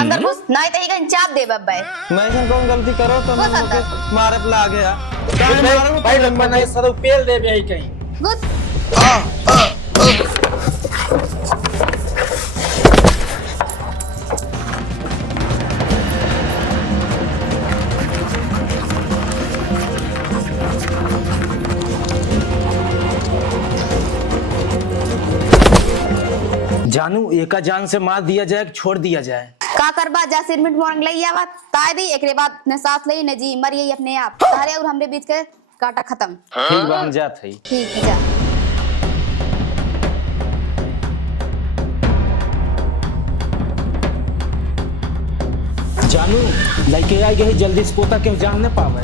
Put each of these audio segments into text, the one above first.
अंदर घुस नहीं तो ही कहीं चाप दे बब्बे। मैं ऐसा कौन गलती करो तो मैं मुके मारे पे आ गया भाई लंबा नहीं सदा पेल दे भी कहीं घुस जानू एका जान से मार दिया जाए छोड़ दिया जाए का करबा जा सिर मिट मोरंग लई आवा ताय दी एकरे बाद न सांस लई न जी मरिए अपने आप तारे और हमरे बीच के काटा खत्म। ठीक बन जात है। ठीक है जा जानू लड़के आई गए जल्दी से पोता के जान न पावे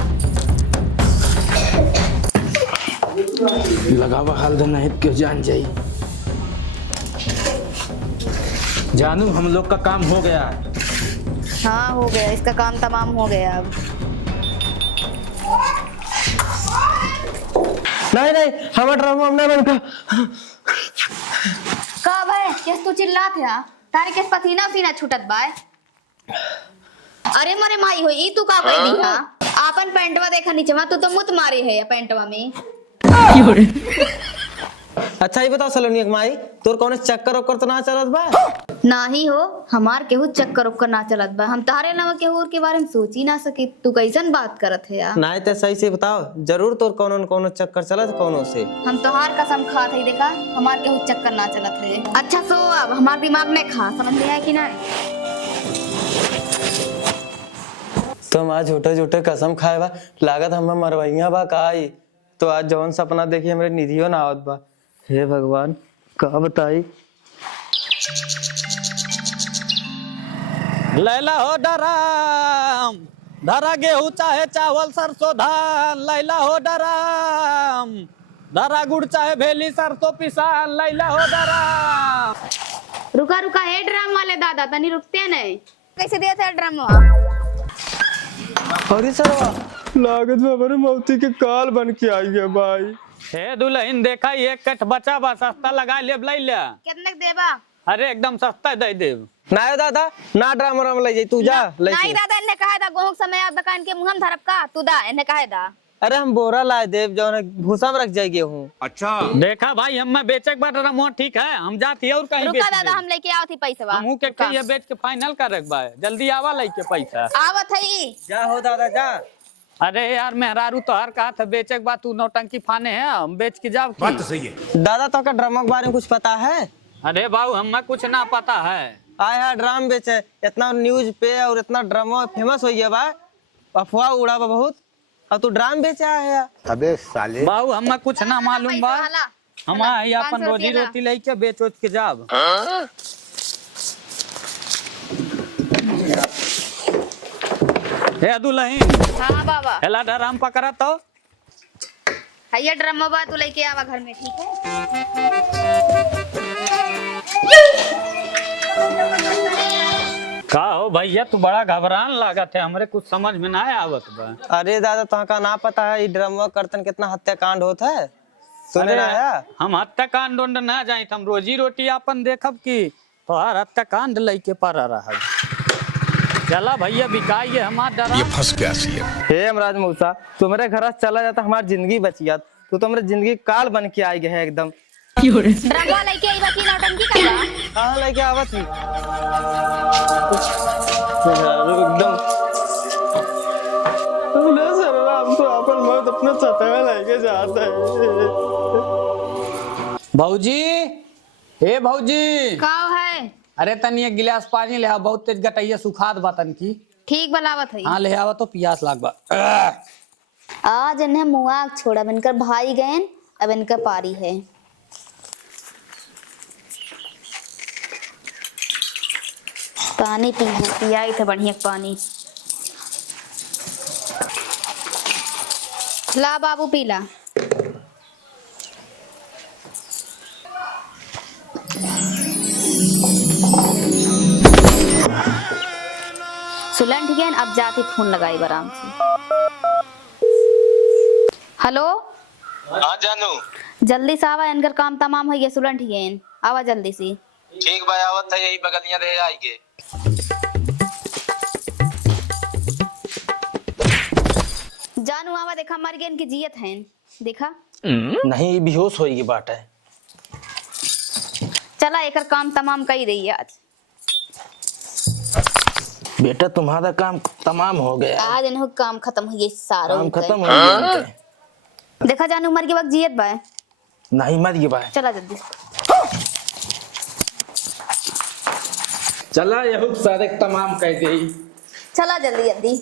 लगावा हाल देना है क्यों जान जाई। जानू हम लोग का काम हो गया है। हाँ हो गया इसका काम तमाम हो गया अब। नहीं नहीं हमारा ड्रामा हमने बनका का भाई किस तू चिल्ला थे तारे किस पसीना सीना छूटत बाय। अरे मरे माई होई ई तू का कह दी हां आपन पेंटवा देखा नीचे तू तो मुत मारे है पेंटवा में। अच्छा ही बताओ सलोनी माई तोर कौन चक्कर ओकर तो ना चलत बा नाही हो हमार केहू चक्कर उक्कर ना चलत बा हम तारे नाम केहू के बारे में सोच ही ना सके तू कैसन बात करत है यार। नहीं तो सही से बताओ जरूर तोर कौन चक्कर चलत कौनो से। हम तोहार कसम खात है देखा हमार केहू चक्कर ना चलत है। अच्छा सो अब हमार दिमाग में खा समझ में आया कि ना। तुम आज झूठे झूठे कसम खाए बा लागत हम मरवैया बा काई तो आज जौन सपना देखी हमरे निधियो ना आवत बा। हे भगवान का बताई। लैला हो डराम धरा गेहूं चाहे चावल सरसों धान लैला हो डराम धरा गुड़ चाहे भेली सरसों पिसान लैला हो डराम। रुका रुका है ड्राम वाले दादा तनी रुकते नहीं कैसे दिया था ड्राम। अरे सरवा लागत में हमारे मौती के काल बन के आई है भाई। हे दुल्हन देखा एक कट बचा बा सस्ता लगा ले लैला कितने देबा। अरे एकदम सस्ता दे दे। ना दादा ना ड्राम राम ले जाई तू जा ले नहीं दादा इन्हें कहा था गोहक समय आप दुकान के मुंह में धरप का तू दा इन्हें कहा था। अरे हम बोरा लाए देव जौन भूसा में रख जाए गेहूं। अच्छा देखा भाई हम मैं बेचे के बारे में ठीक है हम जाती और कहीं रुका दादा हम लेके आओ थी पैसा हमहू के कहिए बेच के फाइनल कर रख बा जल्दी आवा लेके पैसा आवत है। जा हो दादा जा। अरे यार मेहरारू तो हर कहा था बेचे के बाद तू नौटंकी फाने है हम बेच के जाओ। बात तो सही है। दादा तो का ड्रामा के बारे में कुछ पता है। अरे बाबू हमें कुछ ना पता है। आया ड्राम बेचे इतना न्यूज पे और इतना ड्रामा फेमस हो गया बा अफवाह उड़ा बा बहुत और तू ड्राम बेचे आया। अबे साले बाबू हमें कुछ ना मालूम बा हम अपन रोजी रोटी लेके बेच उच के जाब। हे दुल्हन हाँ बाबा हेला ड्राम पकड़ा तो ये ड्रामा बा तू लेके आवा घर में ठीक है। का हो भैया तू बड़ा घबरान लागत है हमरे कुछ समझ में ना आवत बा। अरे दादा तो का ना पता है ड्रामा करतन कितना हत्याकांड होता है सुने ना आया। हम हत्याकांड उंड ना जाए हम रोजी रोटी अपन देखब की तो हर हत्याकांड लेके पर रहा। चला भैया बिकाइए हमार डरा ये फंस गया सी है। हे हमराज मौसा तुम्हारे घर से चला जाता हमारी जिंदगी बच जात तू तो हमारी जिंदगी काल बन के आई है एकदम। ड्रामा लेके आई बाकी नौटंकी करवा कहाँ लेके आवत थी एकदम हम तो अपन मौत अपने सतह लेके जाता है। भौजी हे भौजी का है। अरे तनी एक गिलास पानी ले आओ बहुत तेज गटैया सुखात बा तन की। ठीक बलावत है। हाँ ले आवा तो पियास लाग बा। आज इन्हें मुआ छोड़ा बनकर भाई गए अब इनका पारी है। पानी पिया थे बढ़िया पानी ला बाबू पीला। सुलन ठीक है अब जाके फोन लगाई आराम से। हेलो हाँ जानू जल्दी से आवा इनकर काम तमाम हो गया सुलन ठीक है आवा जल्दी से। ठीक भाई आवत है यही बगलियां रह आएंगे। जानू आवा देखा मर गए इनकी जियत है देखा। नहीं बेहोश होएगी बाट है। चला एकर काम तमाम कर रही है आज। बेटा तुम्हारा काम तमाम हो गया। आज इन्हों काम खत्म हो गया सारा। काम खत्म हो गया। देखा जानू मर के वक्त जियत बा। नहीं मर गई बा। चला जल्दी। चला यहू सारे तमाम कह दे। चला जल्दी जल्दी।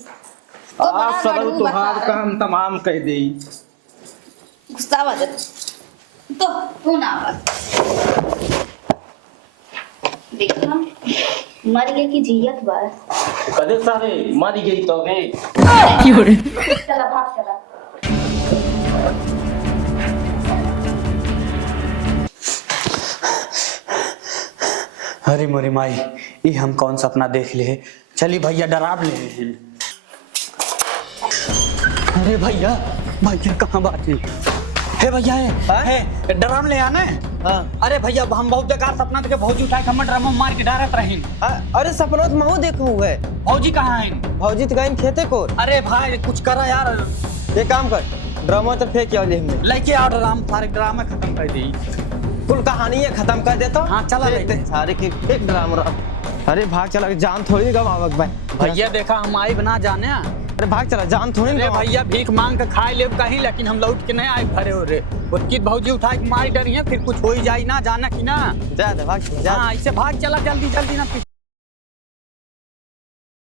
तो आज बड़ा सब बड़ू तुहार बता। काम तमाम कह दे। गुस्सा आ जाता। तो तू ना आवा। देखा मर गए की जियत बा। कदे सारे मर गई तो गए। चला भाग चला। अरे मोरी माई ये हम कौन सपना देख ले। चली भैया डराव ले हैं। अरे भैया भैया कहाँ बात है? हे भैया है डराम ले आने। हाँ। अरे भैया हम बहुत बेकार सपना देखे भौजी उठा के हम ड्रामा मार के डारत रहीन। अरे सपना तो महू देखू है। भौजी कहाँ हैं? भौजी तो गए खेते को। अरे भाई कुछ करा यार। ये काम कर ड्रामा तो फेंक आओ हमने। लेके आओ ड्राम सारे ड्रामा खत्म कर दी। कुल कहानी है खत्म कर देता। हाँ, चला फेंक दे लेते। सारे के एक ड्रामा। अरे भाग चला जान थोड़ी गवावक भाई। भैया देखा हम आई बना जाने। अरे भाग चला जान थोड़ी अरे गवावक। भैया भीख मांग के खाए ले कहीं लेकिन हम लौट के नहीं आए भरे हो रे। उसकी भौजी उठा के मार डरी है फिर कुछ हो ही जाए ना जाना कि ना। जा दे भाग जा। हाँ ऐसे भाग चला जल्दी जल्दी ना।